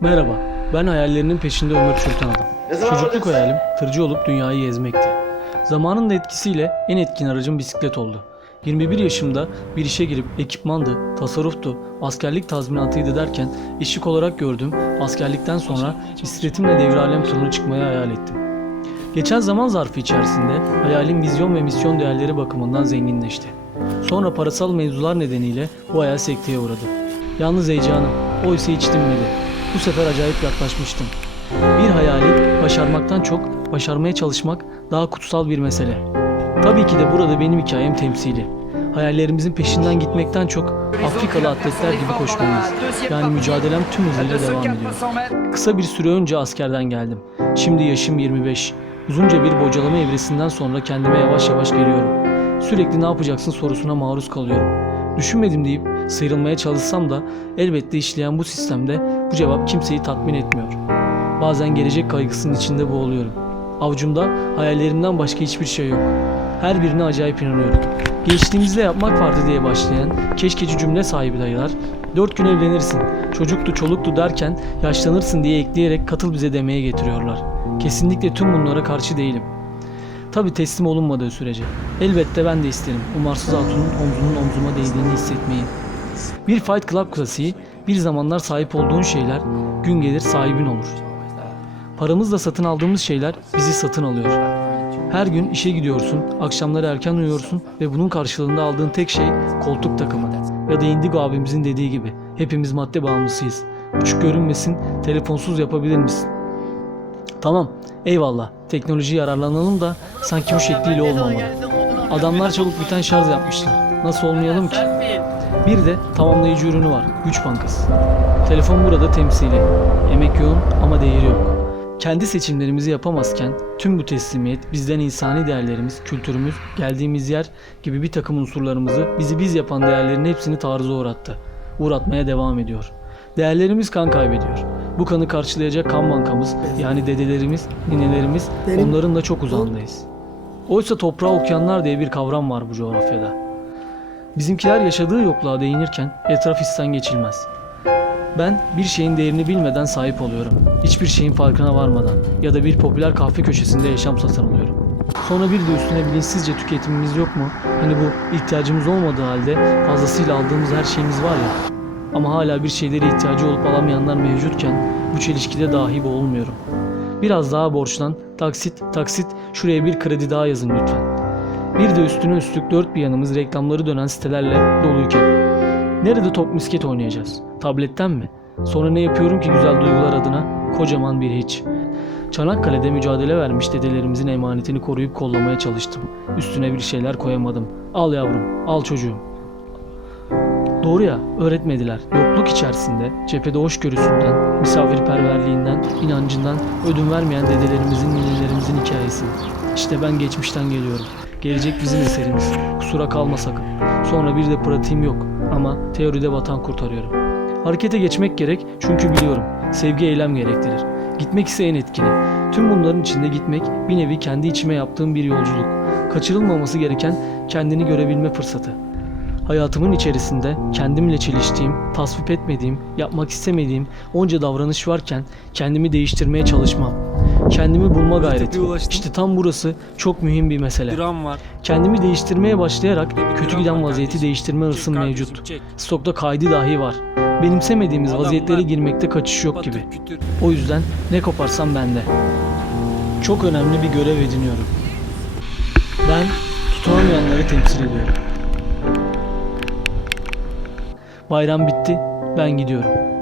Merhaba, ben hayallerinin peşinde Ömür Sultan Adam. Çocukluk hayalim tırcı olup dünyayı gezmekti. Zamanın da etkisiyle en etkin aracım bisiklet oldu. 21 yaşımda bir işe girip ekipmandı, tasarruftu, askerlik tazminatıydı derken işçik olarak gördüm, askerlikten sonra bisikletimle devre alem turuna çıkmayı hayal ettim. Geçen zaman zarfı içerisinde hayalim vizyon ve misyon değerleri bakımından zenginleşti. Sonra parasal mevzular nedeniyle bu hayal sekteye uğradı. Yalnız heyecanım, oysa hiç dinmedi. Bu sefer acayip yaklaşmıştım. Bir hayali başarmaktan çok başarmaya çalışmak daha kutsal bir mesele. Tabii ki de burada benim hikayem temsili. Hayallerimizin peşinden gitmekten çok Afrikalı atletler gibi koşmalıyız. Yani mücadelem tüm hızıyla devam ediyor. Kısa bir süre önce askerden geldim. Şimdi yaşım 25. Uzunca bir bocalama evresinden sonra kendime yavaş yavaş geliyorum. Sürekli ne yapacaksın sorusuna maruz kalıyorum. Düşünmedim deyip sıyrılmaya çalışsam da elbette işleyen bu sistemde bu cevap kimseyi tatmin etmiyor. Bazen gelecek kaygısının içinde boğuluyorum. Avucumda hayallerimden başka hiçbir şey yok. Her birine acayip inanıyorum. Gençliğimizde yapmak vardı diye başlayan keşkeci cümle sahibi dayılar, dört gün evlenirsin, çocuktu çoluktu derken yaşlanırsın diye ekleyerek katıl bize demeye getiriyorlar. Kesinlikle tüm bunlara karşı değilim. Tabi teslim olunmadığı sürece. Elbette ben de isterim umarsız hatunun omzunun omzuma değdiğini hissetmeyi. Bir Fight Club klasiği, bir zamanlar sahip olduğun şeyler gün gelir sahibin olur. Paramızla satın aldığımız şeyler bizi satın alıyor. Her gün işe gidiyorsun, akşamları erken uyuyorsun ve bunun karşılığında aldığın tek şey koltuk takımı. Ya da Indigo abimizin dediği gibi hepimiz madde bağımlısıyız. Küçük görünmesin, telefonsuz yapabilir misin? Tamam, eyvallah. Teknoloji yararlanalım da sanki bu şekliyle olmamalı. Adamlar çabuk biten şarj yapmışlar. Nasıl olmayalım ki? Bir de tamamlayıcı ürünü var. Güç Bankası. Telefon burada temsili. Emek yoğun ama değeri yok. Kendi seçimlerimizi yapamazken tüm bu teslimiyet bizden insani değerlerimiz, kültürümüz, geldiğimiz yer gibi bir takım unsurlarımızı bizi biz yapan değerlerin hepsini taarruza uğrattı. Uğratmaya devam ediyor. Değerlerimiz kan kaybediyor. Bu kanı karşılayacak kan bankamız yani dedelerimiz, ninelerimiz onların da çok uzağındayız. Oysa toprağı okuyanlar diye bir kavram var bu coğrafyada. Bizimkiler yaşadığı yokluğa değinirken etraf hissen geçilmez. Ben bir şeyin değerini bilmeden sahip oluyorum. Hiçbir şeyin farkına varmadan ya da bir popüler kahve köşesinde yaşam satın alıyorum. Sonra bir de üstüne bilinçsizce tüketimimiz yok mu? Hani bu ihtiyacımız olmadığı halde fazlasıyla aldığımız her şeyimiz var ya. Ama hala bir şeylere ihtiyacı olup alamayanlar mevcutken bu çelişkide dahi boğulmuyorum. Biraz daha borçlan, taksit, taksit, şuraya bir kredi daha yazın lütfen. Bir de üstüne üstlük dört bir yanımız reklamları dönen sitelerle doluyken. Nerede top misket oynayacağız? Tabletten mi? Sonra ne yapıyorum ki güzel duygular adına? Kocaman bir hiç. Çanakkale'de mücadele vermiş dedelerimizin emanetini koruyup kollamaya çalıştım. Üstüne bir şeyler koyamadım. Al yavrum, al çocuğum. Doğru ya, öğretmediler. Yokluk içerisinde, cephede hoşgörüsünden, misafirperverliğinden, inancından ödün vermeyen dedelerimizin, ninelerimizin hikayesi. İşte ben geçmişten geliyorum. Gelecek bizim eserimiz. Kusura kalma sakın. Sonra bir de pratiğim yok ama teoride vatan kurtarıyorum. Harekete geçmek gerek çünkü biliyorum. Sevgi eylem gerektirir. Gitmek ise en etkili. Tüm bunların içinde gitmek bir nevi kendi içime yaptığım bir yolculuk. Kaçırılmaması gereken kendini görebilme fırsatı. Hayatımın içerisinde kendimle çeliştiğim, tasvip etmediğim, yapmak istemediğim onca davranış varken kendimi değiştirmeye çalışmam. Kendimi bulma gayreti. İşte tam burası çok mühim bir mesele. Dram var. Kendimi değiştirmeye başlayarak kötü giden vaziyeti değiştirme hırsım mevcut. Stokta kaydı dahi var. Benimsemediğimiz vaziyetlere girmekte kaçış yok gibi. O yüzden ne koparsam bende. Çok önemli bir görev ediniyorum. Ben tutunamayanları temsil ediyorum. Bayram bitti, ben gidiyorum.